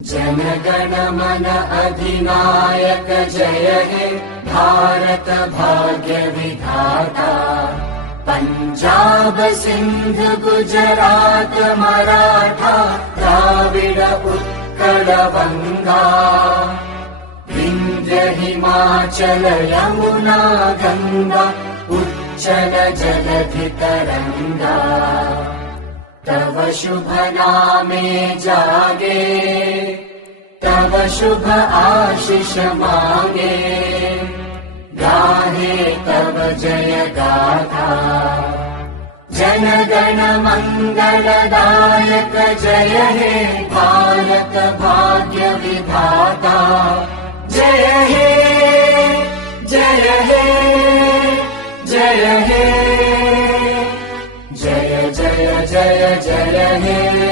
जनगण मन अधिनायक जय हे भारत भाग्य विधाता। पंजाब सिंध गुजरात मराठा द्राविड उत्कल गंगा। विंध्य हिमाचल यमुना गंगा उच्चल जलधि तरंगा। तव शुभ नामे जागे तव शुभ आशीष मांगे। गाहे तव जय गाथा जनगण मंगलदायक जय हे भारत भाग्य विधाता। जय हे जय हे जय हे जय जय जय जय हे।